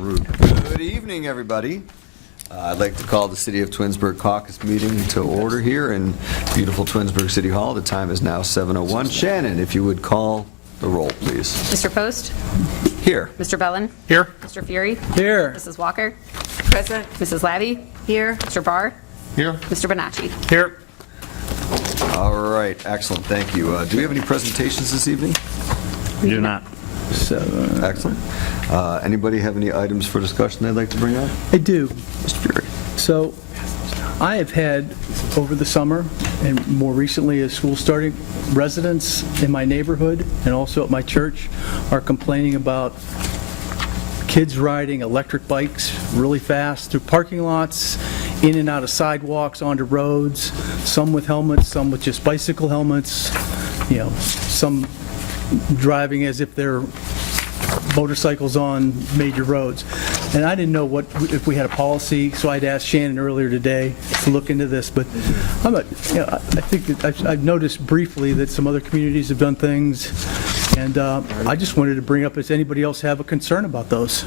rude. Good evening, everybody. I'd like to call the City of Twinsburg Caucus meeting to order here in beautiful Twinsburg City Hall. The time is now 7:01. Shannon, if you would call the roll, please. Mr. Post? Here. Mr. Bellin? Here. Mr. Fury? Here. Mrs. Walker? Present. Mrs. Labby? Here. Mr. Barr? Here. Mr. Bonacci? Here. All right, excellent, thank you. Do we have any presentations this evening? We do not. Excellent. Anybody have any items for discussion they'd like to bring up? I do. Mr. Fury. So I have had, over the summer, and more recently as school starting, residents in my neighborhood and also at my church are complaining about kids riding electric bikes really fast through parking lots, in and out of sidewalks, onto roads, some with helmets, some with just bicycle helmets, some driving as if they're motorcycles on major roads. And I didn't know if we had a policy, so I'd asked Shannon earlier today to look into this, but I think that I've noticed briefly that some other communities have done things, and I just wanted to bring up, does anybody else have a concern about those?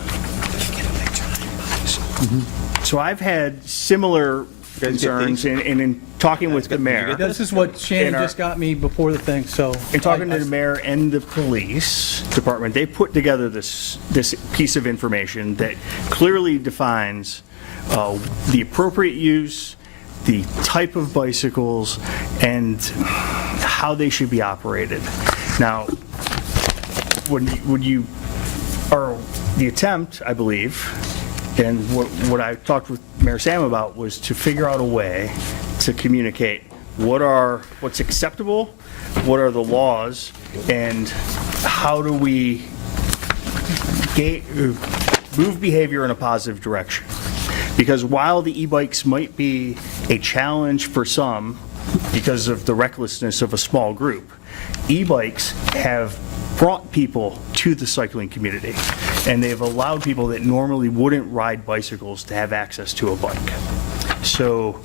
So I've had similar concerns in talking with the mayor. This is what Shannon just got me before the thing, so. In talking to the mayor and the police department, they put together this piece of information that clearly defines the appropriate use, the type of bicycles, and how they should be operated. Now, when you are the attempt, I believe, and what I talked with Mayor Sam about was to figure out a way to communicate what's acceptable, what are the laws, and how do we move behavior in a positive direction. Because while the e-bikes might be a challenge for some because of the recklessness of a small group, e-bikes have brought people to the cycling community, and they've allowed people that normally wouldn't ride bicycles to have access to a bike. So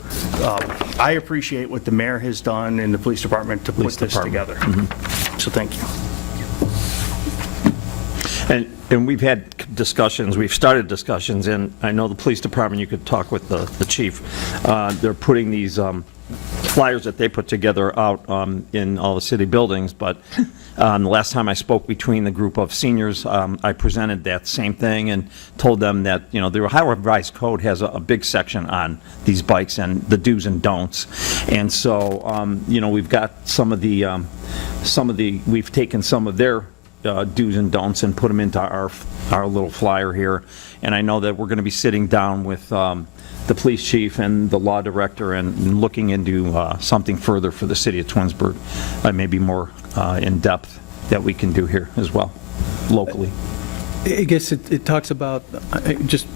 I appreciate what the mayor has done and the police department to put this together. So thank you. And we've had discussions, we've started discussions, and I know the police department, you could talk with the chief. They're putting these flyers that they put together out in all the city buildings, but the last time I spoke between the group of seniors, I presented that same thing and told them that, the Ohio Revised Code has a big section on these bikes and the do's and don'ts. And so, we've got we've taken some of their do's and don'ts and put them into our little flyer here. And I know that we're going to be sitting down with the police chief and the law director and looking into something further for the city of Twinsburg, maybe more in depth that we can do here as well, locally. I guess it talks about, I just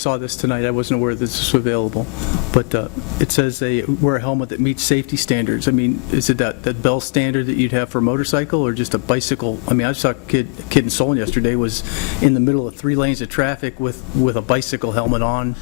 saw this tonight, I wasn't aware this was available, but it says they wear a helmet that meets safety standards. I mean, is it that Bell standard that you'd have for a motorcycle or just a bicycle? I mean, I saw a kid in Solon yesterday was in the middle of 3 lanes of traffic with a bicycle helmet on,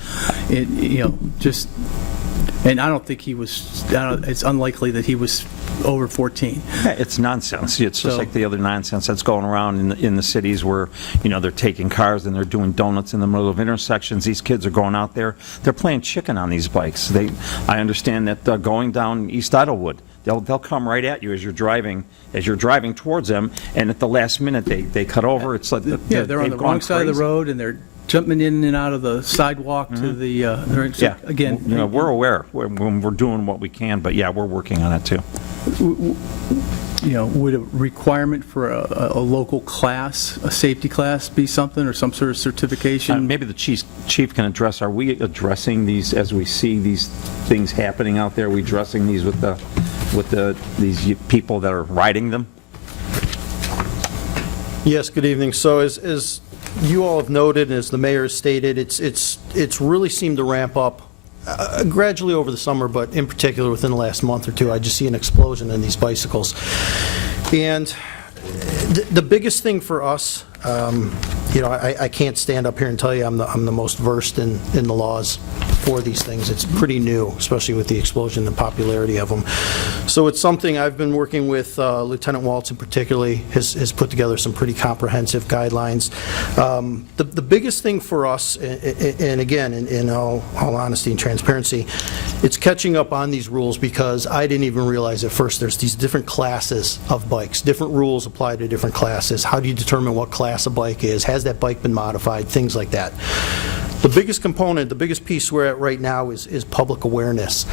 and I don't think he was, it's unlikely that he was over 14. Yeah, it's nonsense. It's just like the other nonsense that's going around in the cities where, they're taking cars and they're doing donuts in the middle of intersections. These kids are going out there. They're playing chicken on these bikes. I understand that going down East Idlewood, they'll come right at you as you're driving towards them, and at the last minute they cut over. It's like they're on the wrong side of the road and they're jumping in and out of the sidewalk to the, again. We're aware when we're doing what we can, but yeah, we're working on it too. Would a requirement for a local class, a safety class, be something, or some sort of certification? Maybe the chief can address, are we addressing these as we see these things happening out there? Are we addressing these with these people that are riding them? Yes, good evening. So as you all have noted, as the mayor has stated, it's really seemed to ramp up gradually over the summer, but in particular within the last month or two, I just see an explosion in these bicycles. And the biggest thing for us I can't stand up here and tell you I'm the most versed in the laws for these things. It's pretty new, especially with the explosion and popularity of them. So it's something I've been working with Lieutenant Waltz in particularly, has put together some pretty comprehensive guidelines. The biggest thing for us, and again, in all honesty and transparency, it's catching up on these rules because I didn't even realize at first there's these different classes of bikes. Different rules apply to different classes. How do you determine what class a bike is? Has that bike been modified? Things like that. The biggest component, the biggest piece we're at right now is public awareness.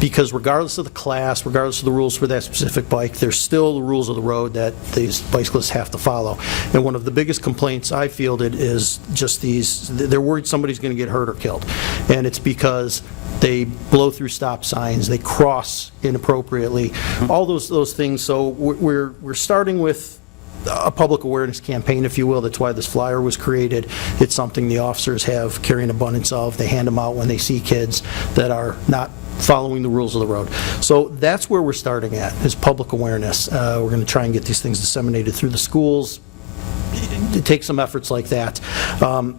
Because regardless of the class, regardless of the rules for that specific bike, there's still the rules of the road that these bicyclists have to follow. And one of the biggest complaints I fielded is just they're worried somebody's going to get hurt or killed. And it's because they blow through stop signs, they cross inappropriately, all those things. So we're starting with a public awareness campaign, if you will. That's why this flyer was created. It's something the officers have carry an abundance of. They hand them out when they see kids that are not following the rules of the road. So that's where we're starting at, is public awareness. We're going to try and get these things disseminated through the schools. It takes some efforts like that.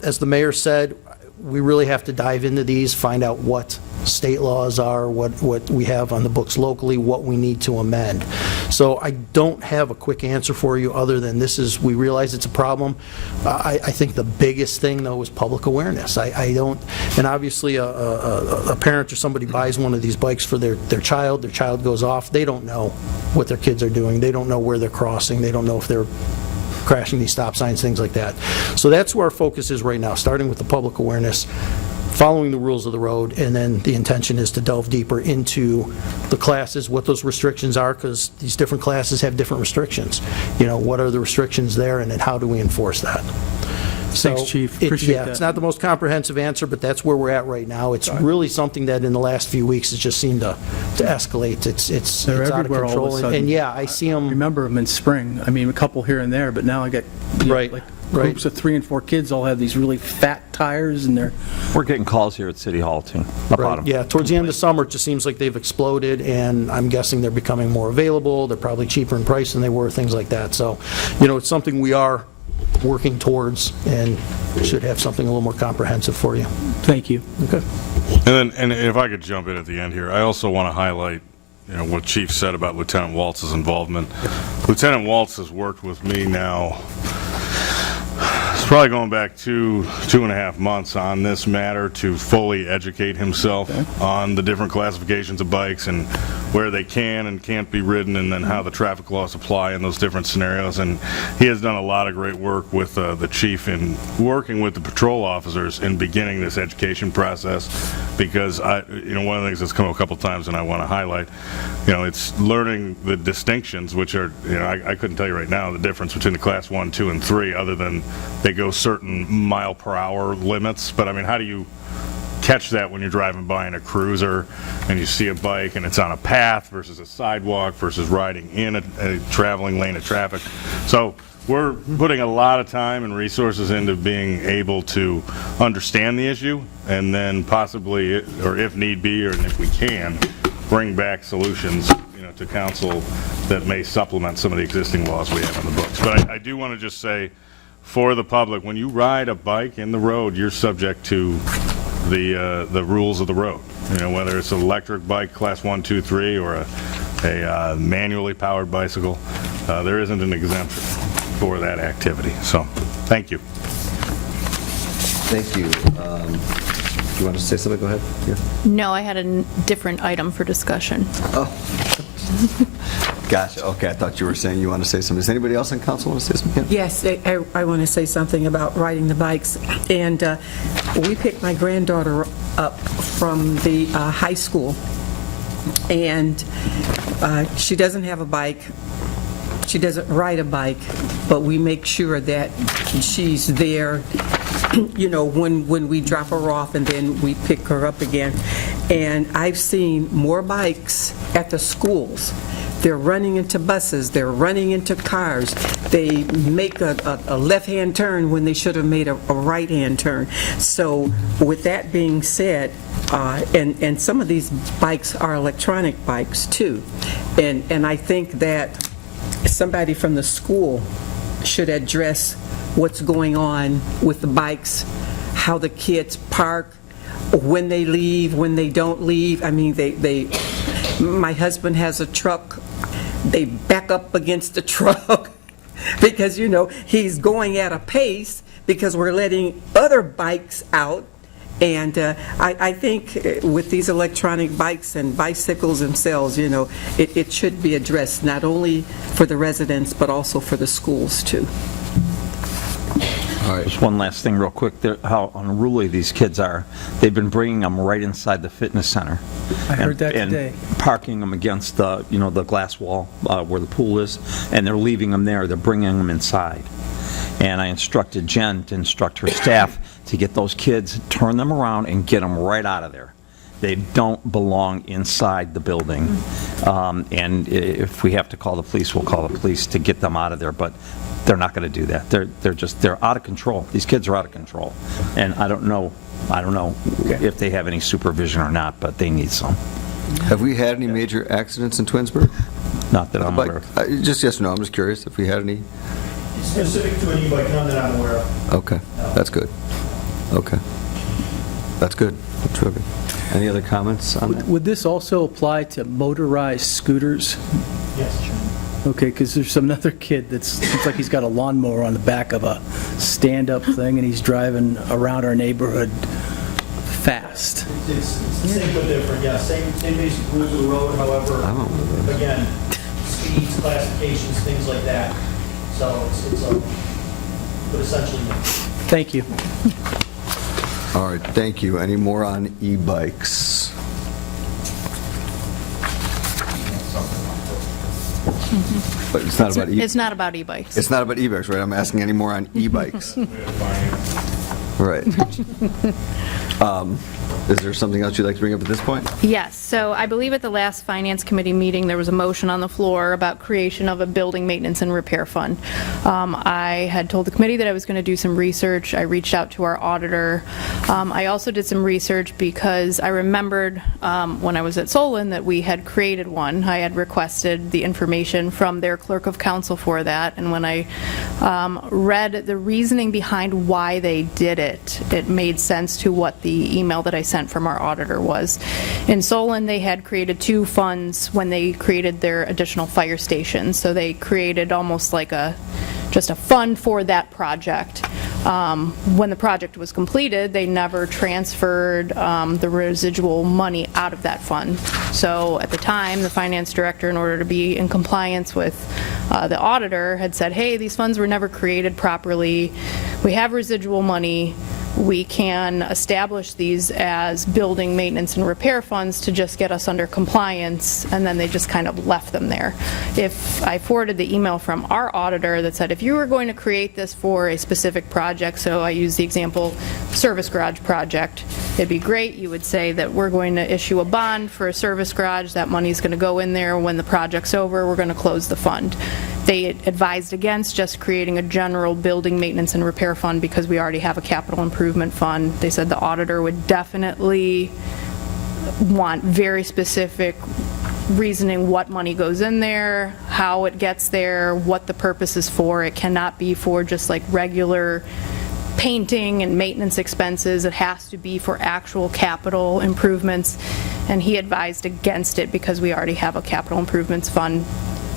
As the mayor said, we really have to dive into these, find out what state laws are, what we have on the books locally, what we need to amend. So I don't have a quick answer for you other than we realize it's a problem. I think the biggest thing, though, is public awareness. I don't, and obviously a parent or somebody buys one of these bikes for their child goes off, they don't know what their kids are doing, they don't know where they're crossing, they don't know if they're crashing these stop signs, things like that. So that's where our focus is right now, starting with the public awareness, following the rules of the road, and then the intention is to delve deeper into the classes, what those restrictions are, because these different classes have different restrictions. What are the restrictions there, and then how do we enforce that? Thanks, Chief. Appreciate that. It's not the most comprehensive answer, but that's where we're at right now. It's really something that in the last few weeks has just seemed to escalate. It's They're out of everywhere all of a control. sudden. And yeah, I see them. Remember them in spring. I mean, a couple here and there, but now I get Right, like right. groups of 3 and 4 kids all have these really fat tires, and they're We're getting calls here at City Hall, too, about Right, them. yeah, towards the end of summer, it just seems like they've exploded, and I'm guessing they're becoming more available. They're probably cheaper in price than they were, things like that. So, it's something we are working towards, and should have something a little more comprehensive for you. thank you. Okay. And if I could jump in at the end here, I also want to highlight, what Chief said about Lieutenant Waltz's involvement. Lieutenant Waltz has worked with me now, it's probably going back two and a half months on this matter to fully educate himself on the different classifications of bikes and where they can and can't be ridden, and then how the traffic laws apply in those different scenarios. And he has done a lot of great work with the chief in working with the patrol officers in beginning this education process, because one of the things that's come up a couple times and I want to highlight, it's learning the distinctions, which are, I couldn't tell you right now the difference between the class 1, 2, and 3, other than they go certain mile per hour limits. But I mean, how do you catch that when you're driving by in a cruiser and you see a bike and it's on a path versus a sidewalk versus riding in a traveling lane of traffic? So we're putting a lot of time and resources into being able to understand the issue, and then possibly, or if need be, or if we can, bring back solutions to council that may supplement some of the existing laws we have on the books. But I do want to just say, for the public, when you ride a bike in the road, you're subject to the rules of the road. Whether it's an electric bike, class 1, 2, 3, or a manually powered bicycle, there isn't an exemption for that activity. So, thank you. Thank you. Do you want to say something? Go ahead. Yeah. No, I had a different item for discussion. Gotcha. Okay, I thought you were saying you want to say something. Does anybody else on council want to say something? Yes, I want to say something about riding the bikes. And we picked my granddaughter up from the high school, and she doesn't have a bike. She doesn't ride a bike, but we make sure that she's there, when we drop her off, and then we pick her up again. And I've seen more bikes at the schools. They're running into buses, they're running into cars, they make a left-hand turn when they should have made a right-hand turn. So with that being said, and some of these bikes are electronic bikes too, and I think that somebody from the school should address what's going on with the bikes, how the kids park, when they leave, when they don't leave. I mean, my husband has a truck, they back up against the truck because, he's going at a pace because we're letting other bikes out. And I think with these electronic bikes and bicycles themselves, it should be addressed not only for the residents, but also for the schools, too. All right. Just one last thing real quick, how unruly these kids are. They've been bringing them right inside the fitness center. I heard that today. And parking them against the, the glass wall where the pool is, and they're leaving them there. They're bringing them inside. And I instructed Jen to instruct her staff to get those kids, turn them around, and get them right out of there. They don't belong inside the building. And if we have to call the police, we'll call the police to get them out of there. But they're not going to do that. They're out of control. These kids are out of control. And I don't know if they have any supervision or not, but they need some. Have we had any major accidents in Twinsburg? Not that I'm aware of. Just yes or no, I'm just curious if we had any. Specific to an e-bike, none that I'm aware of. Okay, that's good. Okay. That's good. That's real good. Any other comments on that? Would this also apply to motorized scooters? Yes. Okay, because there's another kid that's, looks like he's got a lawnmower on the back of a stand-up thing, and he's driving around our neighborhood fast. It's the same but different, yeah, same basic rules of the road, however, again, speeds, classifications, things like that. So but essentially, no. Thank you. All right, thank you. Any more on e-bikes? But it's not about It's not about e-bikes. It's not about e-bikes, right? I'm asking any more on e-bikes. Right. Is there something else you'd like to bring up at this point? Yes, so I believe at the last Finance Committee meeting, there was a motion on the floor about creation of a building maintenance and repair fund. I had told the committee that I was going to do some research. I reached out to our auditor. I also did some research because I remembered when I was at Solon that we had created one. I had requested the information from their clerk of council for that, and when I read the reasoning behind why they did it, it made sense to what the email that I sent from our auditor was. In Solon, they had created two funds when they created their additional fire stations. So they created almost like just a fund for that project. When the project was completed, they never transferred the residual money out of that fund. So at the time, the finance director, in order to be in compliance with the auditor, had said, hey, these funds were never created properly. We have residual money. We can establish these as building maintenance and repair funds to just get us under compliance, and then they just kind of left them there. If I forwarded the email from our auditor that said, if you were going to create this for a specific project, so I use the example service garage project, it'd be great. You would say that we're going to issue a bond for a service garage. That money's going to go in there. When the project's over, we're going to close the fund. They advised against just creating a general building maintenance and repair fund because we already have a capital improvement fund. They said the auditor would definitely want very specific reasoning what money goes in there, how it gets there, what the purpose is for. It cannot be for just like regular painting and maintenance expenses. It has to be for actual capital improvements. And he advised against it because we already have a capital improvements fund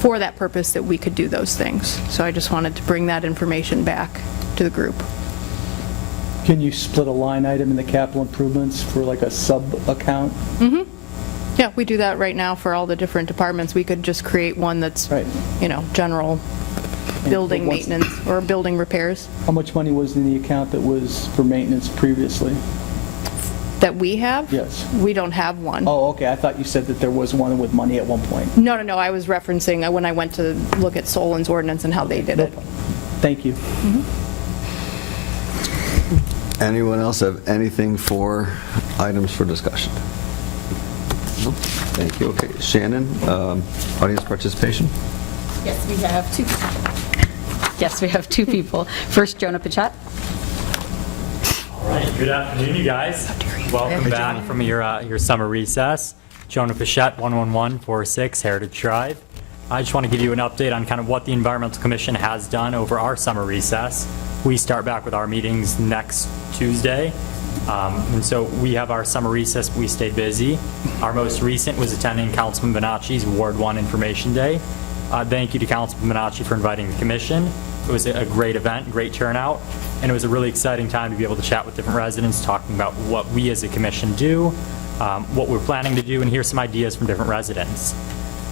for that purpose that we could do those things. So I just wanted to bring that information back to the group. Can you split a line item in the capital improvements for like a sub-account? Yeah, we do that right now for all the different departments. We could just create one that's, Right. General building what's- maintenance or building repairs How much money was in the account that was for maintenance previously? that we have. Yes. We don't have one. Oh, okay, I thought you said that there was one with money at one point. No, I was referencing when I went to look at Solon's ordinance and how they did it. Thank you. Anyone else have anything for items for discussion? Nope. Thank you. Okay, Shannon, audience participation? Yes, we have two. Yes, we have two people. First, Jonah Pichet. All right, good afternoon, you guys. Welcome back from your summer recess. Jonah Pichette, 11146 Heritage Drive. I just want to give you an update on kind of what the Environmental Commission has done over our summer recess. We start back with our meetings next Tuesday. And so we have our summer recess, we stay busy. Our most recent was attending Councilman Bonacci's Ward 1 Information Day. Thank you to Councilman Bonacci for inviting the commission. It was a great event, great turnout, and it was a really exciting time to be able to chat with different residents, talking about what we as a commission do, what we're planning to do, and hear some ideas from different residents.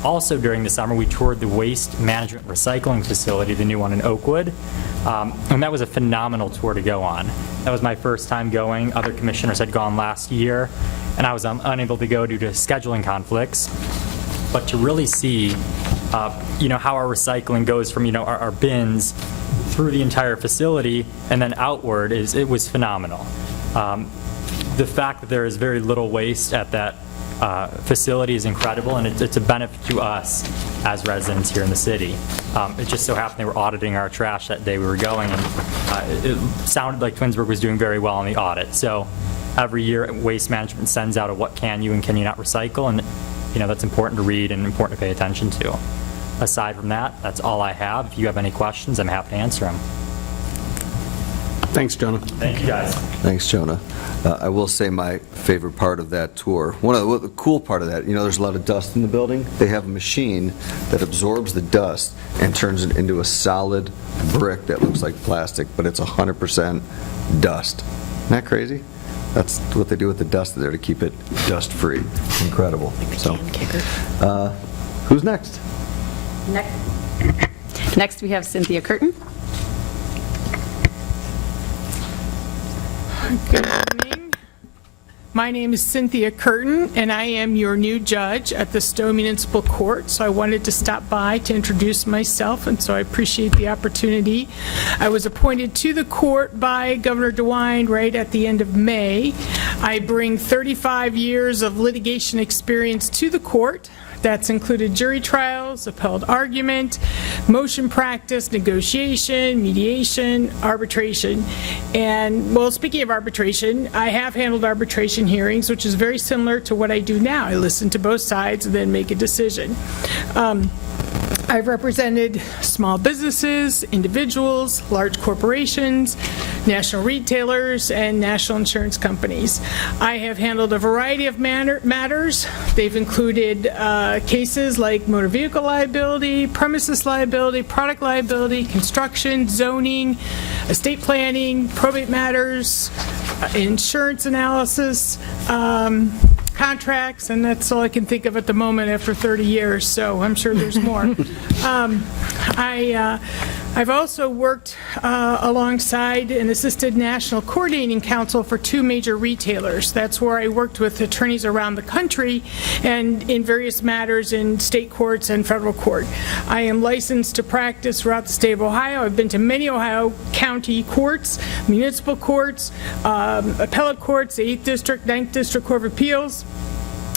Also during the summer, we toured the waste management recycling facility, the new one in Oakwood, and that was a phenomenal tour to go on. That was my first time going. Other commissioners had gone last year, and I was unable to go due to scheduling conflicts. But to really see, how our recycling goes from, our bins through the entire facility and then outward, it was phenomenal. The fact that there is very little waste at that facility is incredible, and it's a benefit to us as residents here in the city. It just so happened they were auditing our trash that day we were going, and it sounded like Twinsburg was doing very well on the audit. So every year, Waste Management sends out a what can you and can you not recycle, and that's important to read and important to pay attention to. Aside from that, that's all I have. If you have any questions, I'm happy to answer them. Thanks, Jonah. Thank you, guys. Thanks, Jonah. I will say my favorite part of that tour, the cool part of that, there's a lot of dust in the building. They have a machine that absorbs the dust and turns it into a solid brick that looks like plastic, but it's 100% dust. Isn't that crazy? That's what they do with the dust there to keep it dust-free. Incredible. So, who's next? Next, we have Cynthia Curtin. Good evening. My name is Cynthia Curtin, and I am your new judge at the Stowe Municipal Court. So I wanted to stop by to introduce myself, and so I appreciate the opportunity. I was appointed to the court by Governor DeWine right at the end of May. I bring 35 years of litigation experience to the court. That's included jury trials, appellate argument, motion practice, negotiation, mediation, arbitration. And, well, speaking of arbitration, I have handled arbitration hearings, which is very similar to what I do now. I listen to both sides and then make a decision. I've represented small businesses, individuals, large corporations, national retailers, and national insurance companies. I have handled a variety of matters. They've included cases like motor vehicle liability, premises liability, product liability, construction, zoning, estate planning, probate matters, insurance analysis, contracts, and that's all I can think of at the moment after 30 years, so I'm sure there's more. I've also worked alongside and assisted National Coordinating Council for two major retailers. That's where I worked with attorneys around the country and in various matters in state courts and federal court. I am licensed to practice throughout the state of Ohio. I've been to many Ohio county courts, municipal courts, appellate courts, the 8th District, 9th District Court of Appeals,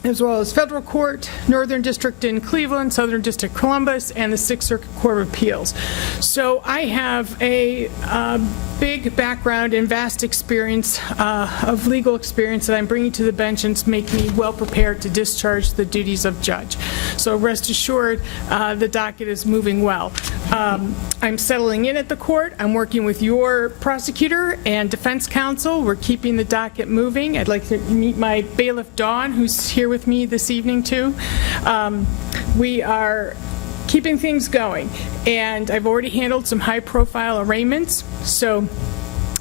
as well as federal court, Northern District in Cleveland, Southern District Columbus, and the 6th Circuit Court of Appeals. So I have a big background and vast experience of legal experience that I'm bringing to the bench and make me well prepared to discharge the duties of judge. So rest assured, the docket is moving well. I'm settling in at the court. I'm working with your prosecutor and defense counsel. We're keeping the docket moving. I'd like to meet my bailiff, Dawn, who's here with me this evening, too. We are keeping things going, and I've already handled some high-profile arraignments, so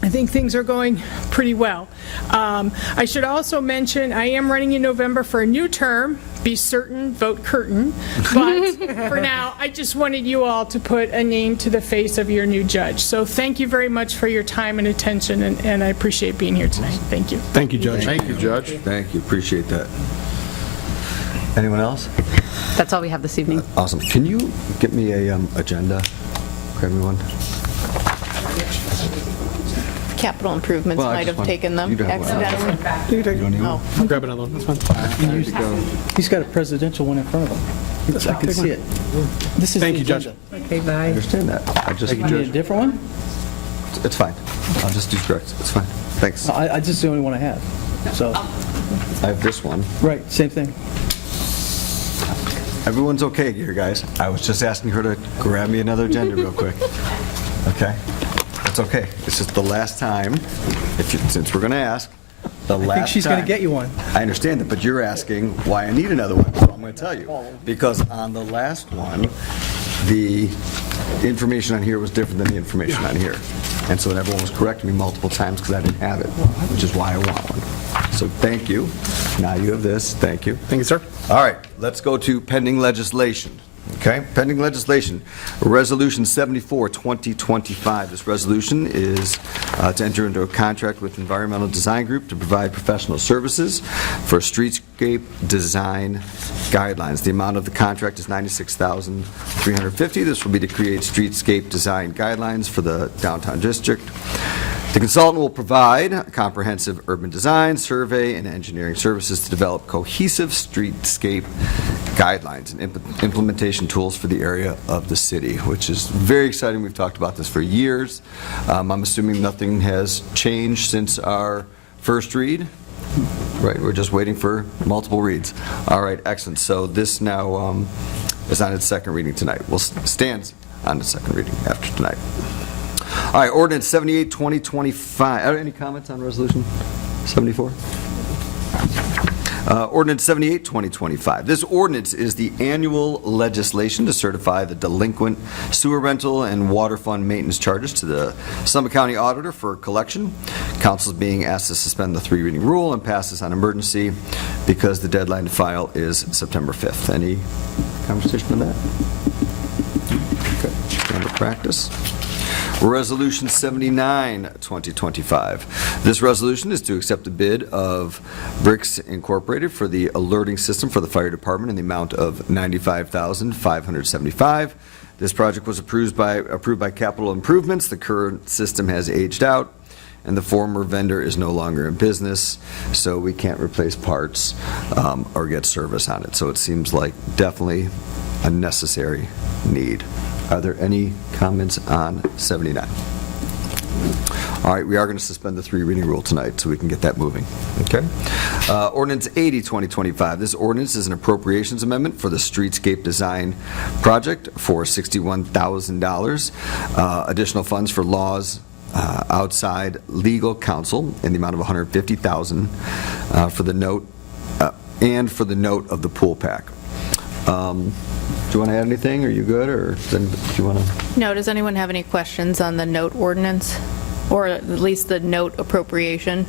I think things are going pretty well. I should also mention I am running in November for a new term. Be certain, vote Curtin. But for now, I just wanted you all to put a name to the face of your new judge. So thank you very much for your time and attention, and I appreciate being here tonight. Thank you. Thank you, Judge. Thank you, Judge. Thank you, appreciate that. Anyone else? That's all we have this evening. Awesome. Can you get me a agenda for everyone? Capital improvements Well, I might just have want- taken them you don't have one. accidentally. You don't need one? I'll grab another one, that's fine. He's got a presidential one in front of him. I can see it. This is Thank the you, Judge. agenda. Okay, I bye. understand that. I just, You need a different one? it's fine. I'll just do correct. It's fine. Thanks. I just the only one I have. So, I have this one. right, same thing. Everyone's okay here, guys. I was just asking her to grab me another agenda real quick. Okay? That's okay. It's just the last time, since we're going to ask, the last time. I think she's going to get you one. I understand that, but you're asking why I need another one, so I'm going to tell you. Because on the last one, the information on here was different than the information on here. And so everyone was correcting me multiple times because I didn't have it, which is why I want one. So thank you. Now you have this. Thank you. Thank you, sir. All right, let's go to pending legislation. Okay, pending legislation, Resolution 74, 2025. This resolution is to enter into a contract with Environmental Design Group to provide professional services for streetscape design guidelines. The amount of the contract is $96,350. This will be to create streetscape design guidelines for the downtown district. The consultant will provide comprehensive urban design, survey, and engineering services to develop cohesive streetscape guidelines and implementation tools for the area of the city, which is very exciting. We've talked about this for years. I'm assuming nothing has changed since our first read. Right, we're just waiting for multiple reads. All right, excellent. So this now is on its second reading tonight. Well, stands on its second reading after tonight. All right, Ordinance 78, 2025. Any comments on Resolution 74? Ordinance 78, 2025. This ordinance is the annual legislation to certify the delinquent sewer rental and water fund maintenance charges to the Summit County Auditor for collection. Council is being asked to suspend the three reading rule and pass this on emergency because the deadline to file is September 5th. Any conversation on that? Okay, standard practice. Resolution 79, 2025. This resolution is to accept the bid of Bricks Incorporated for the alerting system for the fire department in the amount of $95,575. This project was approved by Capital Improvements. The current system has aged out, and the former vendor is no longer in business, so we can't replace parts or get service on it. So it seems like definitely a necessary need. Are there any comments on 79? All right, we are going to suspend the three reading rule tonight so we can get that moving. Okay. Ordinance 80, 2025. This ordinance is an appropriations amendment for the streetscape design project for $61,000. Additional funds for laws outside legal counsel in the amount of $150,000 for the note and for the note of the pool pack. Do you want to add anything? Are you good, or do you want to? No, does anyone have any questions on the note ordinance, or at least the note appropriation?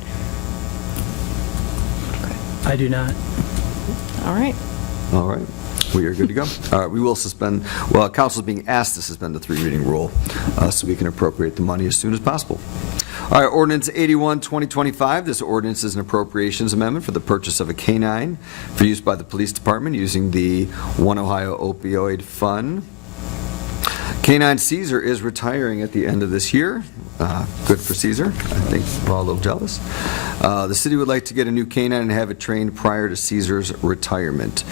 I do not. All right. All right. We are good to go. All right, we will suspend, well, council is being asked to suspend the three reading rule so we can appropriate the money as soon as possible. All right, Ordinance 81, 2025. This ordinance is an appropriations amendment for the purchase of a canine for use by the police department using the One Ohio Opioid Fund. Canine Caesar is retiring at the end of this year. Good for Caesar. I think we're all a little jealous. The city would like to get a new canine and have it trained prior to Caesar's retirement.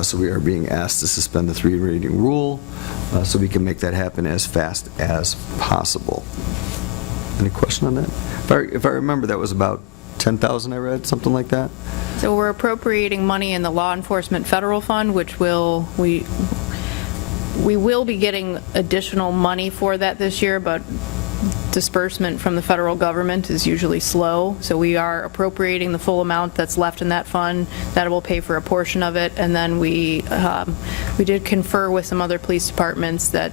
So we are being asked to suspend the three reading rule so we can make that happen as fast as possible. Any question on that? If I remember, that was about 10,000 I read, something like that? So we're appropriating money in the Law Enforcement Federal Fund, which we will be getting additional money for that this year, but disbursement from the federal government is usually slow. So we are appropriating the full amount that's left in that fund. That will pay for a portion of it. And then we did confer with some other police departments that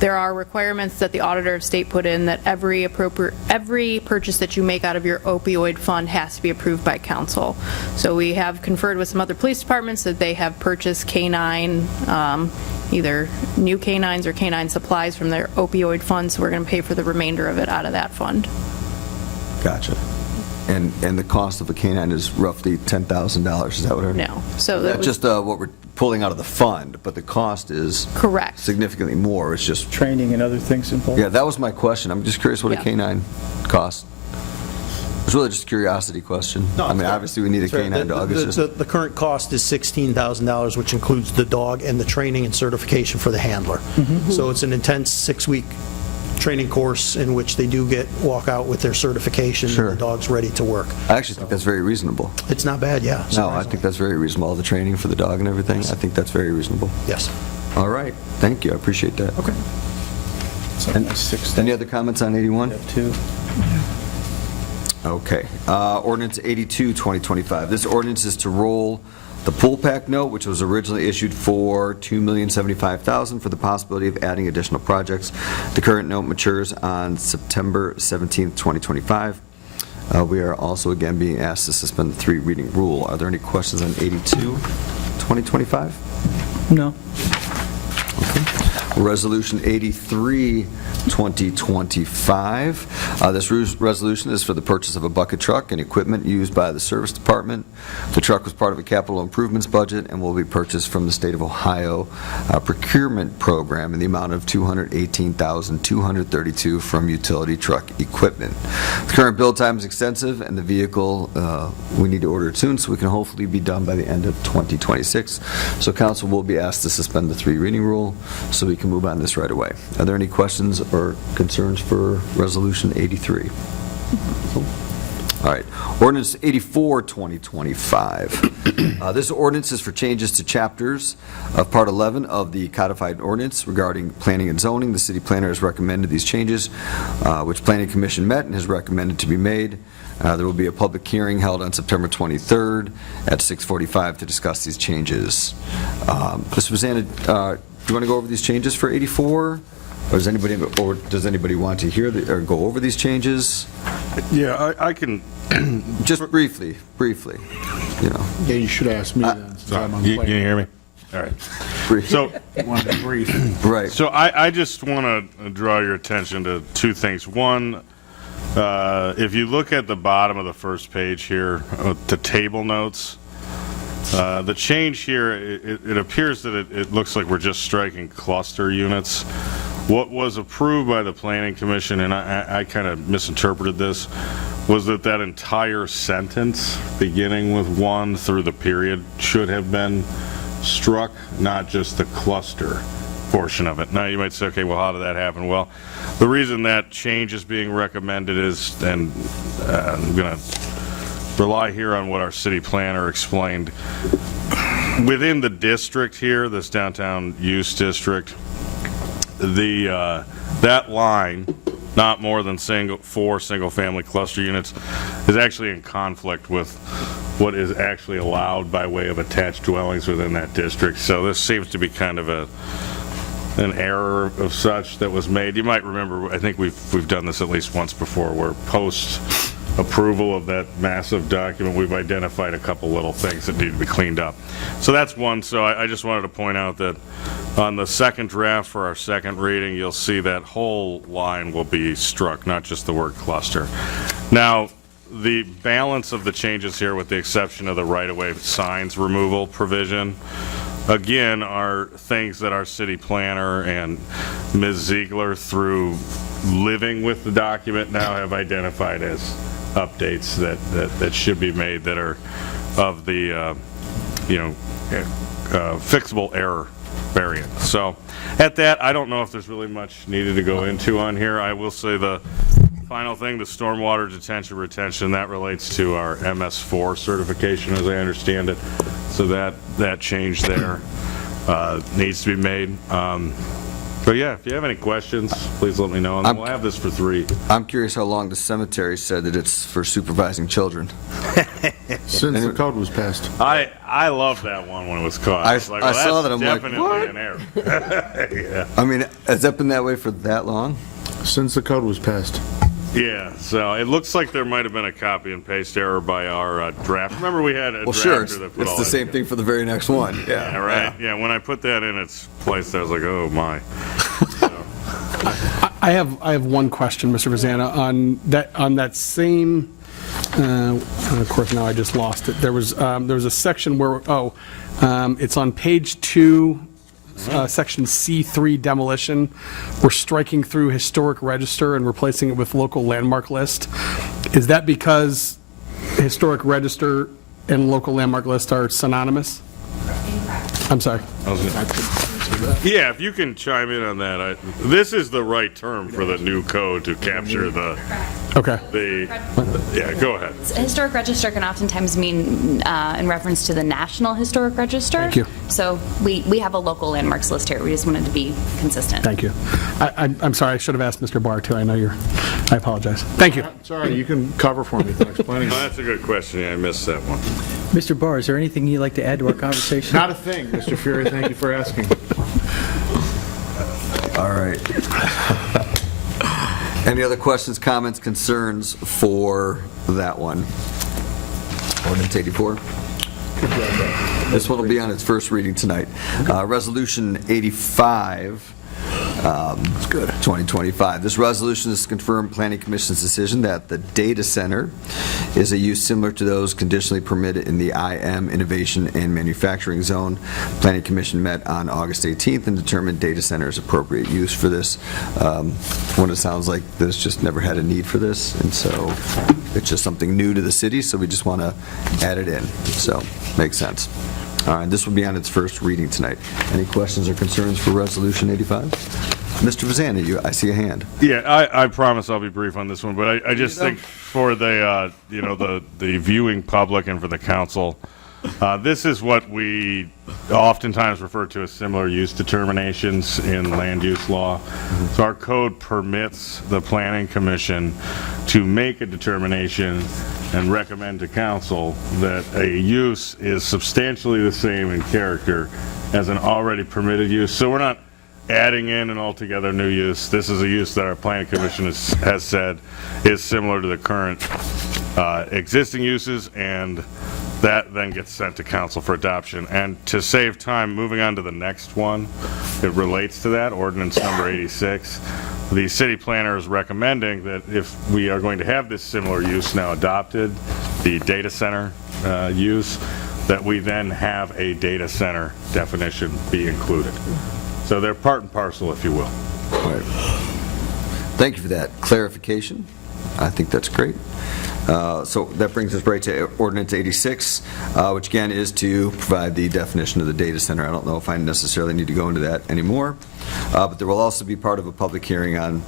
there are requirements that the Auditor of State put in that every purchase that you make out of your opioid fund has to be approved by council. So we have conferred with some other police departments that they have purchased canine, either new canines or canine supplies from their opioid funds. So we're going to pay for the remainder of it out of that fund. Gotcha. And the cost of a canine is roughly $10,000. Is that what I heard? No. So That's just what we're pulling out of the fund, but the cost is correct. Significantly more. It's just training and other things involved. Yeah, that was my question. I'm just curious what a canine costs. It's really just a curiosity question. No, I mean, obviously we need a canine dog. It's just The current cost is $16,000, which includes the dog and the training and certification for the handler. So it's an intense 6-week training course in which they do walk out with their certification, Sure. and the dog's ready to work. I actually think that's very reasonable. It's not bad, yeah. No, I surprisingly. think that's very reasonable, all the training for the dog and everything. I think that's very reasonable. Yes. All right, thank you, I appreciate that. Okay. Any other comments on 81? Two. Okay. Ordinance 82, 2025. This ordinance is to roll the pool pack note, which was originally issued for $2,075,000 for the possibility of adding additional projects. The current note matures on September 17th, 2025. We are also again being asked to suspend the 3-reading rule. Are there any questions on 82, 2025? No. Resolution 83, 2025. This resolution is for the purchase of a bucket truck and equipment used by the Service Department. The truck was part of a capital improvements budget and will be purchased from the State of Ohio procurement program in the amount of $218,232 from utility truck equipment. The current build time is extensive, and the vehicle, we need to order it soon, so we can hopefully be done by the end of 2026. So council will be asked to suspend the 3-reading rule so we can move on this right away. Are there any questions or concerns for Resolution 83? All right. Ordinance 84, 2025. This ordinance is for changes to chapters of Part 11 of the codified ordinance regarding planning and zoning. The city planner has recommended these changes, which Planning Commission met and has recommended to be made. There will be a public hearing held on September 23rd at 6:45 to discuss these changes. Mr. Bazana, do you want to go over these changes for 84? Or does anybody want to hear or go over these changes? Yeah, I can. Just briefly, you know. Yeah, you should ask me then, since I'm on the You plane. hear me? All right. Brief. So, Wanted to brief. Right. so I just want to draw your attention to two things. One, if you look at the bottom of the first page here, the table notes, the change here, it appears that it looks like we're just striking cluster units. What was approved by the Planning Commission, and I kind of misinterpreted this, was that entire sentence, beginning with 1 through the period, should have been struck, not just the cluster portion of it. Now, you might say, okay, well, how did that happen? Well, the reason that change is being recommended is, and I'm going to rely here on what our city planner explained, within the district here, this downtown use district, that line, not more than 4 single-family cluster units, is actually in conflict with what is actually allowed by way of attached dwellings within that district. So this seems to be kind of an error of such that was made. You might remember, I think we've done this at least once before, where post approval of that massive document, we've identified a couple little things that need to be cleaned up. So that's one. So I just wanted to point out that on the second draft for our second reading, you'll see that whole line will be struck, not just the word cluster. Now, the balance of the changes here, with the exception of the right-of-way signs removal provision, again, are things that our city planner and Ms. Ziegler, through living with the document, now have identified as updates that should be made that are of the, fixable error variant. So at that, I don't know if there's really much needed to go into on here. I will say the final thing, the stormwater detention retention, that relates to our MS4 certification, as I understand it. So that change there needs to be made. But yeah, if you have any questions, please let me know, and then we'll have this for 3. I'm curious how long the cemetery said that it's for supervising children. Since the code was passed. I loved that one when it was caught. I was like, saw well, that, I'm like, definitely what? an error. Yeah. I mean, has that been that way for that long? Since the code was passed. Yeah, so it looks like there might have been a copy and paste error by our draft. Remember, we had a Well, sure, drafter that put it's all the that same together. thing for the very next one, yeah. Yeah, right. Yeah, when I put that in its place, I was like, oh my. So, I have one question, Mr. Vazana, on that same. Of course, now I just lost it. There was a section where it's on page 2, section C3 demolition. We're striking through historic register and replacing it with local landmark list. Is that because historic register and local landmark list are synonymous? I'm sorry. that. Yeah, if you can chime in on that. This is the right term for the new code to capture Okay. yeah, go ahead. Historic register can oftentimes mean in reference to the National Historic Register. Thank you. So we have a local landmarks list here. We just wanted to be consistent. Thank you. I'm sorry, I should have asked Mr. Barr, too. I know I apologize. Thank you. Sorry, you can cover for me. Thanks. Plenty. Oh, that's a good question. Yeah, I missed that one. Mr. Barr, is there anything you'd like to add to our conversation? Not a thing, Mr. Fury. Thank you for asking. All right. Any other questions, comments, concerns for that one? Ordinance 84? This one will be on its first reading tonight. Resolution 85. 2025. This resolution is to confirm Planning Commission's decision that the data center is a use similar to those conditionally permitted in the IM Innovation and Manufacturing Zone. Planning Commission met on August 18th and determined data center is appropriate use for this. When it sounds like this just never had a need for this, and so it's just something new to the city, so we just want to add it in. So, makes sense. All right, this will be on its first reading tonight. Any questions or concerns for Resolution 85? Mr. Vazana, I see a hand. Yeah, I promise I'll be brief on this one, but I just think for the, the viewing public and for the council, this is what we oftentimes refer to as similar use determinations in land use law. So our code permits the Planning Commission to make a determination and recommend to council that a use is substantially the same in character as an already permitted use. So we're not adding in an altogether new use. This is a use that our Planning Commission has said is similar to the current existing uses, and that then gets sent to council for adoption. And to save time, moving on to the next one, it relates to that, ordinance number 86. The city planner is recommending that if we are going to have this similar use now adopted, the data center use, that we then have a data center definition be included. So they're part and parcel, if you will. All right. Thank you for that clarification. I think that's great. So that brings us right to Ordinance 86, which again is to provide the definition of the data center. I don't know if I necessarily need to go into that anymore, but there will also be part of a public hearing on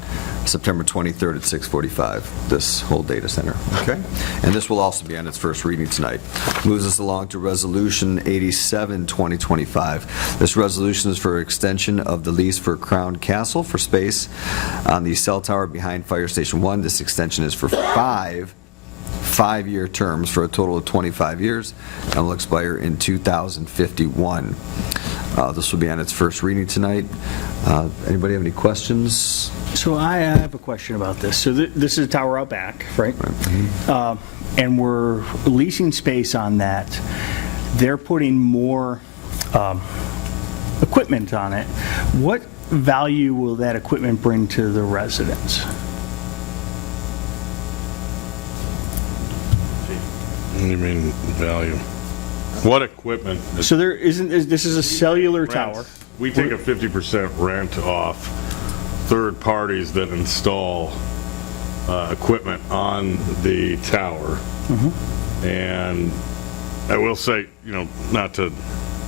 September 23rd at 6:45, this whole data center, okay? And this will also be on its first reading tonight. Moves us along to Resolution 87, 2025. This resolution is for extension of the lease for Crown Castle for space on the cell tower behind Fire Station 1. This extension is for five-year terms for a total of 25 years and will expire in 2051. This will be on its first reading tonight. Anybody have any questions? So I have a question about this. So this is a tower out back, right? And we're leasing space on that. They're putting more equipment on it. What value will that equipment bring to the residents? You mean value? What equipment? So there isn't, this is a cellular tower. We take a 50% rent off third parties that install equipment on the tower. And I will say, not to,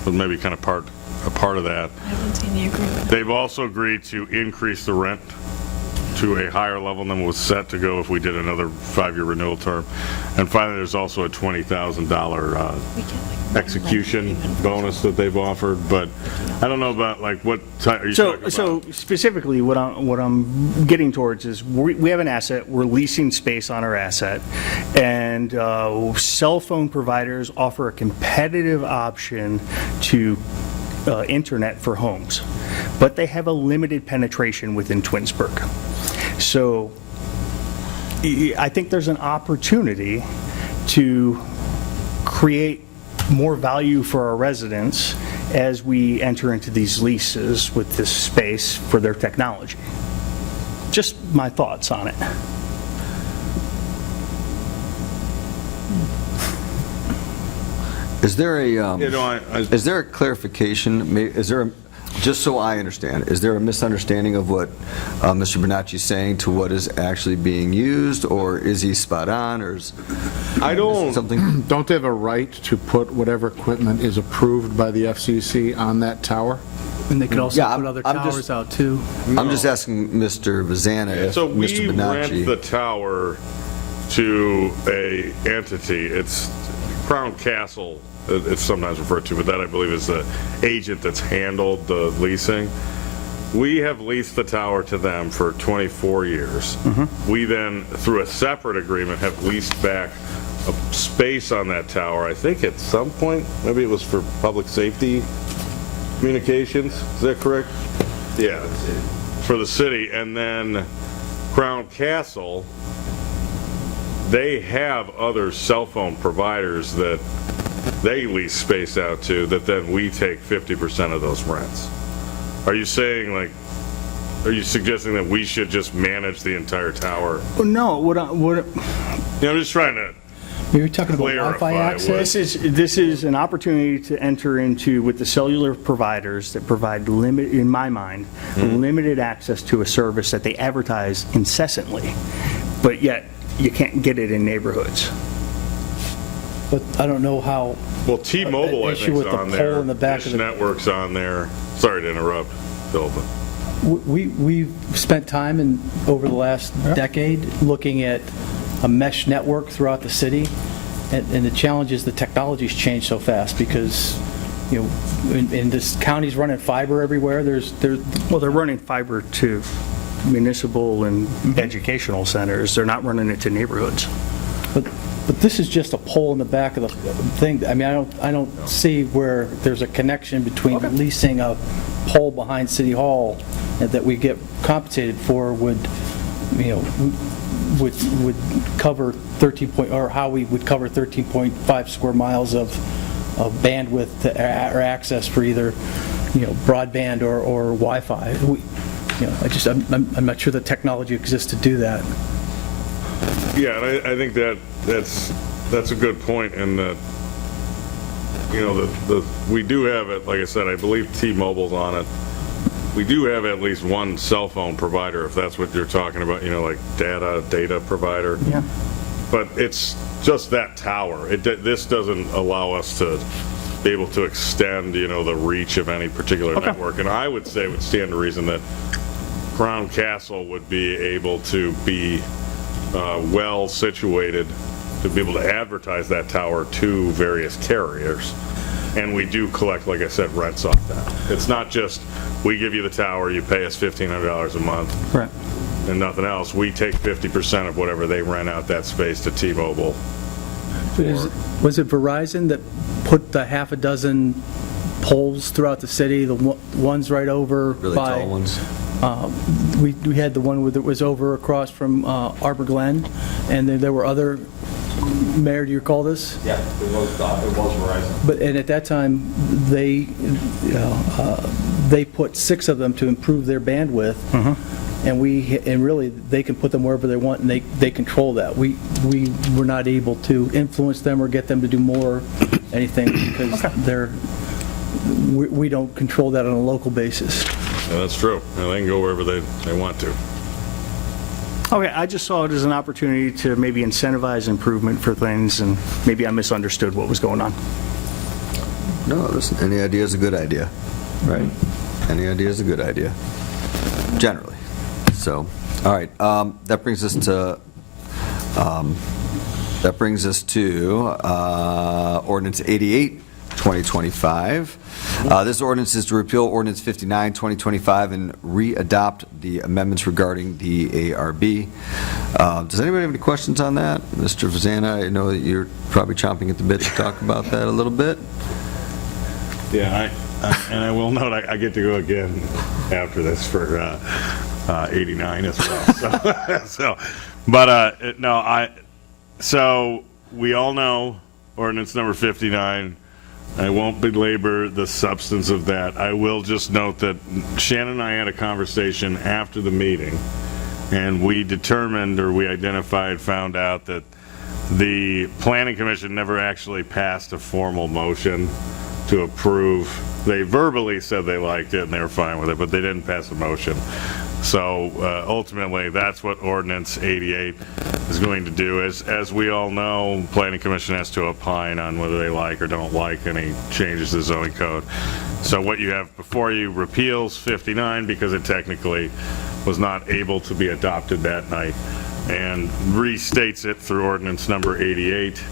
but maybe kind of a part of that. I haven't seen the agreement. They've also agreed to increase the rent to a higher level than was set to go if we did another 5-year renewal term. And finally, there's also a $20,000 execution bonus that they've offered, but I don't know about what type are you talking about? So specifically, what I'm getting towards is we have an asset, we're leasing space on our asset, and cell phone providers offer a competitive option to internet for homes, but they have a limited penetration within Twinsburg. So I think there's an opportunity to create more value for our residents as we enter into these leases with this space for their technology. Just my thoughts on it. Is there a is there a clarification? Just so I understand, is there a misunderstanding of what Mr. Bernacci is saying to what is actually being used, or is he spot on, or is something? Don't they have a right to put whatever equipment is approved by the FCC on that tower? And they could also Yeah, put other I'm towers just- out, too. I'm just asking Mr. Vazana if So we Mr. rent the Bonacci. tower to a entity. It's Crown Castle, it's sometimes referred to, but that I believe is the agent that's handled the leasing. We have leased the tower to them for 24 years. We then, through a separate agreement, have leased back a space on that tower. I think at some point, maybe it was for public safety communications. Is that correct? Yeah, for the city. And then Crown Castle, they have other cell phone providers that they lease space out to that then we take 50% of those rents. Are you saying, like, are you suggesting that we should just manage the entire tower? Well, no, Yeah, I'm just trying to You're talking about Wi-Fi clarify access? this is an opportunity to enter into with the cellular providers that provide in my mind, limited access to a service that they advertise incessantly, but yet you can't get it in neighborhoods. But I don't know how, Well, T-Mobile, I issue think, with is the on pole there. in the back of Dish the- Network's on there. Sorry to interrupt, Bill, but we've spent time over the last decade looking at a mesh network throughout the city, and the challenge is the technology's changed so fast because, you know, in this county's running fiber everywhere, Well, they're running fiber to municipal and educational centers. They're not running it to neighborhoods. But this is just a pole in the back of the thing. I mean, I don't see where there's a connection between leasing a pole behind City Hall that we get compensated for would cover or how we would cover 13.5 square miles of bandwidth or access for either, broadband or Wi-Fi. I'm not sure the technology exists to do that. yeah, and I think that's a good point, and that, we do have it, like I said, I believe T-Mobile's on it. We do have at least one cell phone provider, if that's what you're talking about, like data provider. Yeah. But it's just that tower. This doesn't allow us to be able to extend, the reach of any particular network. And I would say it would stand to reason that Crown Castle would be able to be well situated to be able to advertise that tower to various carriers. And we do collect, like I said, rents off that. It's not just, we give you the tower, you pay us $1,500 a month. Right. And nothing else. We take 50% of whatever they rent out that space to T-Mobile. Was it Verizon that put the half a dozen poles throughout the city, the ones right over Really by... tall ones. We had the one that was over across from Arbor Glen, and then there were other, Mayor, do you recall this? Yeah, it was Verizon. And at that time, they put 6 of them to improve their bandwidth, and really, they can put them wherever they want, and they control that. We were not able to influence them or get them to do more anything, because we don't control that on a local basis. Yeah, that's true. Yeah, they can go wherever they want to. Okay, I just saw it as an opportunity to maybe incentivize improvement for things, and maybe I misunderstood what was going on. No, listen, any idea is a good idea, right? Any idea is a good idea, generally. So, all right, that brings us to ordinance 88, 2025. This ordinance is to repeal ordinance 59, 2025, and re-adopt the amendments regarding the ARB. Does anybody have any questions on that? Mr. Vazana, I know that you're probably chomping at the bit to talk about that a little bit. Yeah, and I will note, I get to go again after this for 89 as well. So we all know ordinance number 59. I won't belabor the substance of that. I will just note that Shannon and I had a conversation after the meeting, and we determined, or we identified, found out that the Planning Commission never actually passed a formal motion to approve. They verbally said they liked it and they were fine with it, but they didn't pass a motion. So ultimately, that's what ordinance 88 is going to do. As we all know, Planning Commission has to opine on whether they like or don't like any changes to the zoning code. So what you have before you repeals 59 because it technically was not able to be adopted that night, and restates it through ordinance number 88.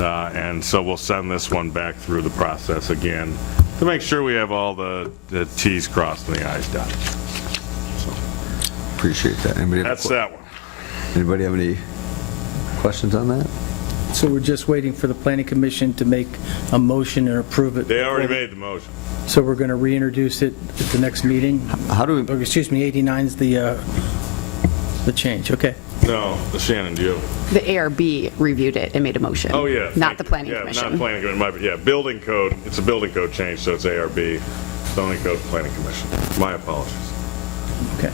And so we'll send this one back through the process again to make sure we have all the Ts crossed and the Is dotted. Appreciate that. That's that one. Anybody have any questions on that? So we're just waiting for the planning commission to make a motion and approve it. They already made the motion. So we're going to reintroduce it at the next meeting? How do we? Or, excuse me, 89 is the change, okay. No, Shannon, do you? The ARB reviewed it and made a motion. Oh, yeah. Not the thank you. planning commission. Not planning commission. Yeah, building code. It's a building code change, so it's ARB. Zoning code, planning commission. My apologies. Okay.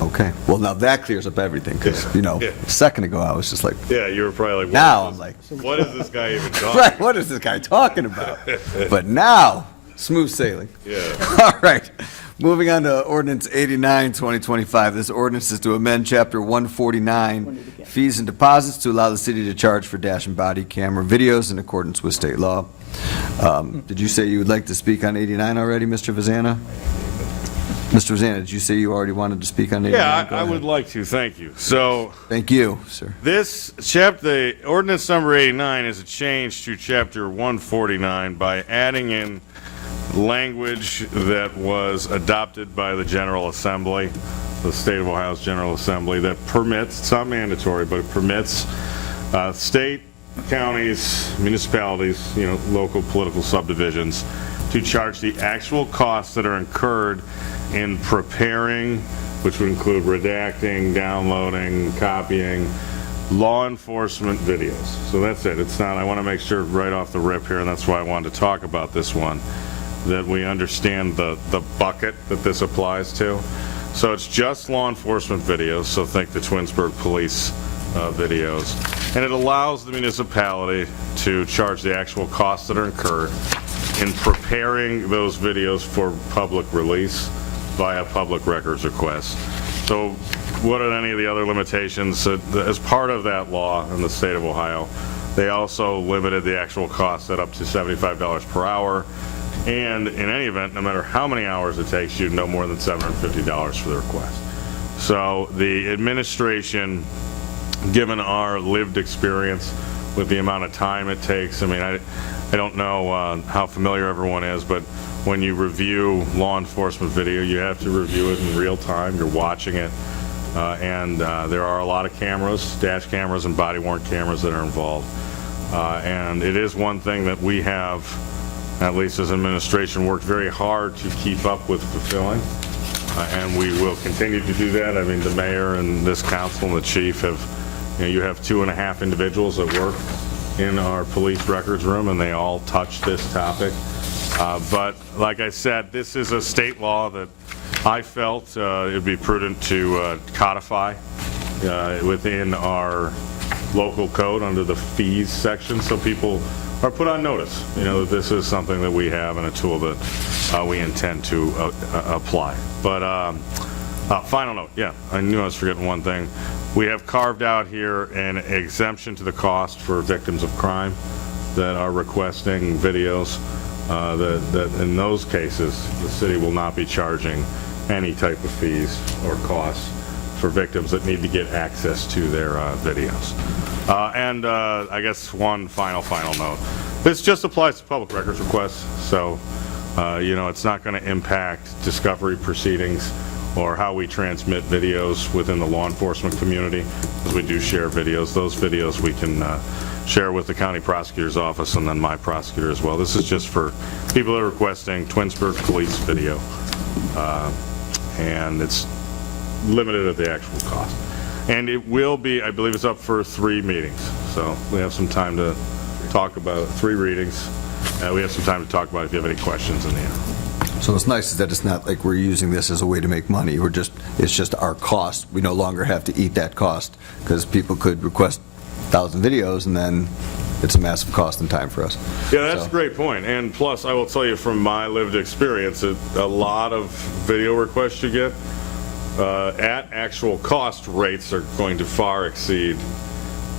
Okay. Well, now that clears up everything, because, Yeah. a second ago, I was just like, Yeah, you were probably like, now I'm like, what is this guy even talking right, what is this guy talking about? But now, smooth sailing. Yeah. All right. Moving on to ordinance 89, 2025. This ordinance is to amend chapter 149, fees and deposits, to allow the city to charge for dash and body camera videos in accordance with state law. Did you say you would like to speak on 89 already, Mr. Vazana? Mr. Vazana, did you say you already wanted to speak on 89? Yeah, Go I ahead. would like to. Thank you. So Thank you, sir. this chapter, the ordinance number 89 is a change to chapter 149 by adding in language that was adopted by the General Assembly, the State of Ohio's General Assembly, that permits, it's not mandatory, but it permits state, counties, municipalities, local political subdivisions to charge the actual costs that are incurred in preparing, which would include redacting, downloading, copying, law enforcement videos. So that's it. It's not, I want to make sure right off the rip here, and that's why I wanted to talk about this one, that we understand the bucket that this applies to. So it's just law enforcement videos, so think the Twinsburg police videos. And it allows the municipality to charge the actual costs that are incurred in preparing those videos for public release via public records request. So what are any of the other limitations? As part of that law in the state of Ohio, they also limited the actual cost at up to $75 per hour. And in any event, no matter how many hours it takes you, no more than $750 for the request. So the administration, given our lived experience with the amount of time it takes, I mean, I don't know how familiar everyone is, but when you review law enforcement video, you have to review it in real time. You're watching it. And there are a lot of cameras, dash cameras and body-worn cameras that are involved. And it is one thing that we have, at least as administration, worked very hard to keep up with fulfilling. And we will continue to do that. I mean, the mayor and this council and the chief have, you have 2.5 individuals that work in our police records room, and they all touch this topic. But like I said, this is a state law that I felt it would be prudent to codify within our local code under the fees section, so people are put on notice, that this is something that we have and a tool that we intend to apply. But final note, yeah, I knew I was forgetting one thing. We have carved out here an exemption to the cost for victims of crime that are requesting videos. That in those cases, the city will not be charging any type of fees or costs for victims that need to get access to their videos. And I guess one final note. This just applies to public records requests, so it's not going to impact discovery proceedings or how we transmit videos within the law enforcement community, because we do share videos. Those videos we can share with the county prosecutor's office and then my prosecutor as well. This is just for people that are requesting Twinsburg police video, and it's limited at the actual cost. And it will be, I believe it's up for 3 meetings, so we have some time to talk about it. 3 readings. We have some time to talk about it if you have any questions in the end. So what's nice is that it's not like we're using this as a way to make money. It's just our cost. We no longer have to eat that cost, because people could request 1,000 videos, and then it's a massive cost and time for us. Yeah, that's a great point. And plus, I will tell you from my lived experience, a lot of video requests you get at actual cost, rates are going to far exceed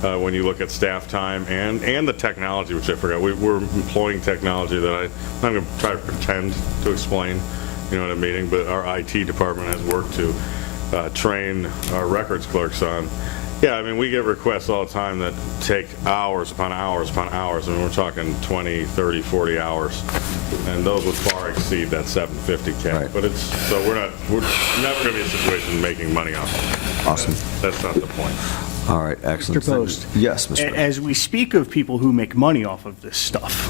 when you look at staff time and the technology, which I forgot. We're employing technology that I'm not going to try to pretend to explain, at a meeting, but our IT department has worked to train our records clerks on. Yeah, I mean, we get requests all the time that take hours upon hours upon hours. I mean, we're talking 20, 30, 40 hours, and those would far exceed that 750 cap. Right. But we're never going to be in a situation making money off of it. Awesome. That's not the point. All right, excellent. Mr. Post. Yes, Mr. As we speak of people who make money off of this stuff,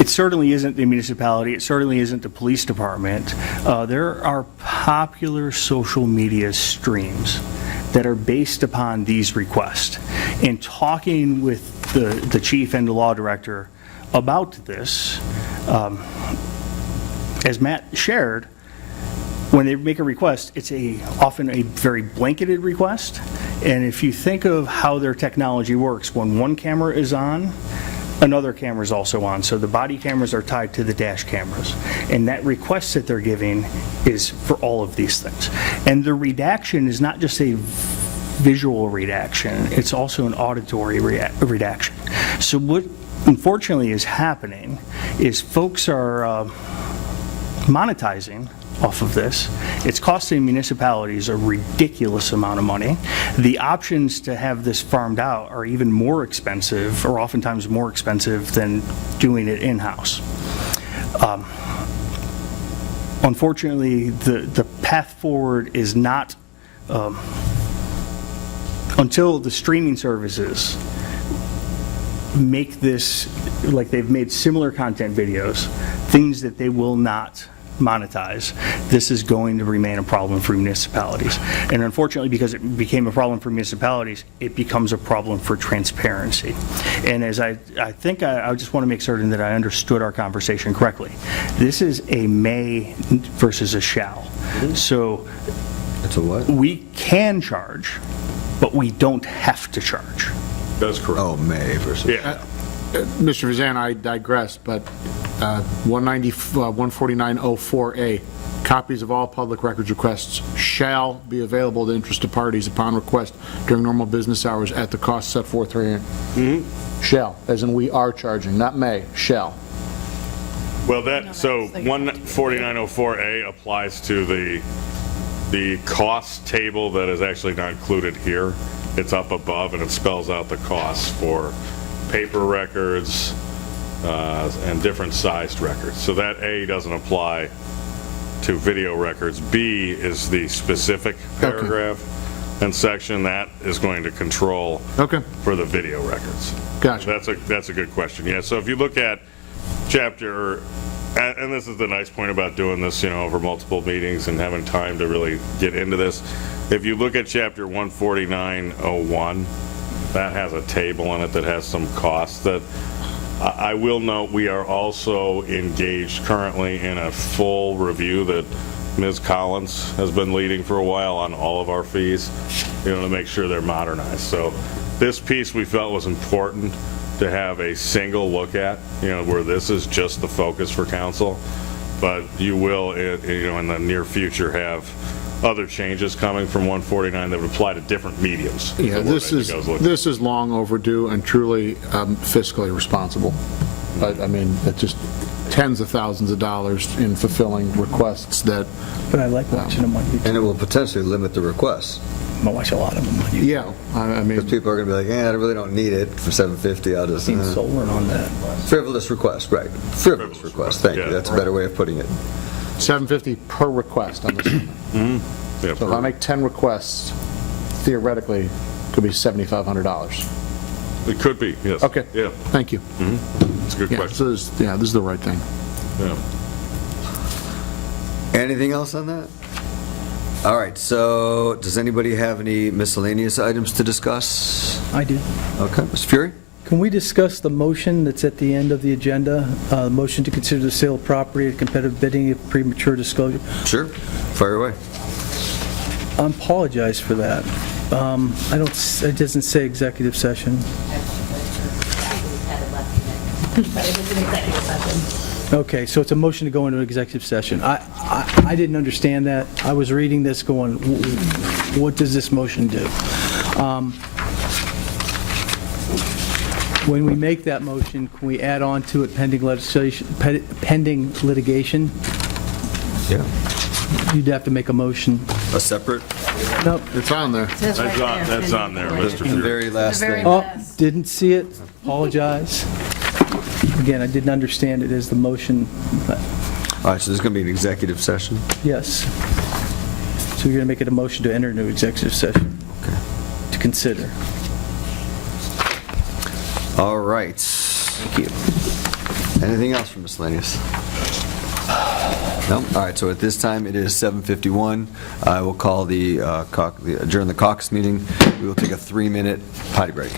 it certainly isn't the municipality, it certainly isn't the police department. There are popular social media streams that are based upon these requests. And talking with the chief and the law director about this, as Matt shared, when they make a request, it's often a very blanketed request. And if you think of how their technology works, when one camera is on, another camera is also on. So the body cameras are tied to the dash cameras. And that request that they're giving is for all of these things. And the redaction is not just a visual redaction, it's also an auditory redaction. So what unfortunately is happening is folks are monetizing off of this. It's costing municipalities a ridiculous amount of money. The options to have this farmed out are even more expensive, or oftentimes more expensive than doing it in-house. Unfortunately, the path forward is not, until the streaming services make this, like they've made similar content videos, things that they will not monetize, this is going to remain a problem for municipalities. And unfortunately, because it became a problem for municipalities, it becomes a problem for transparency. And as I think I just want to make certain that I understood our conversation correctly. This is a may versus a shall. So It's a what? we can charge, but we don't have to charge. That's correct. Oh, May versus. Yeah. Mr. Vazan, I digress, but 14904A, copies of all public records requests shall be available to interested parties upon request during normal business hours at the cost set forth herein. Shall, as in we are charging, not may, shall. Well, so 14904A applies to the cost table that is actually not included here. It's up above, and it spells out the costs for paper records and different sized records. So that A doesn't apply to video records. B is the specific paragraph and section that is going to control for the video records. Gotcha. That's a good question. Yeah, so if you look at chapter, and this is the nice point about doing this, over multiple meetings and having time to really get into this. If you look at chapter 14901, that has a table in it that has some costs that I will note we are also engaged currently in a full review that Ms. Collins has been leading for a while on all of our fees, to make sure they're modernized. So this piece we felt was important to have a single look at, where this is just the focus for council, but you will, in the near future have other changes coming from 149 that would apply to different mediums. Yeah, this is long overdue and truly fiscally responsible. I mean, it's just tens of thousands of dollars in fulfilling requests that. But I like watching them on YouTube. And it will potentially limit the requests. I watch a lot of them on YouTube. Yeah, I mean. Because people are going to be like, I really don't need it for $750. I'll just. Seen Solon on that. Frivolous request, right. Frivolous request, thank you. That's a better way of putting it. $750 per request on this. Yeah, So if I make 10 requests, theoretically, it could be $7,500. It could be, yes. Okay. Yeah. Thank you. It's a good Yeah, question. so this is the right thing. Yeah. Anything else on that? All right, so does anybody have any miscellaneous items to discuss? I do. Okay, Mr. Fury? Can we discuss the motion that's at the end of the agenda? Motion to consider the sale of property at competitive bidding if premature disclosure. Sure, fire away. I apologize for that. It doesn't say executive session. But it was an executive session. Okay, so it's a motion to go into executive session. I didn't understand that. I was reading this going, what does this motion do? When we make that motion, can we add on to it pending legislation, pending litigation? Yeah. You'd have to make a motion. A separate? Nope. It's on there. That's on there, Mr. The Fury. very last thing. Oh, didn't see it. Apologize. Again, I didn't understand it as the motion. But All right, so there's going to be an executive session? yes. So you're going to make it a motion to enter into executive session Okay. to consider. All right. Thank you. Anything else from miscellaneous? No? All right, so at this time, it is 7:51. I will call adjourn the caucus meeting. We will take a 3-minute potty break.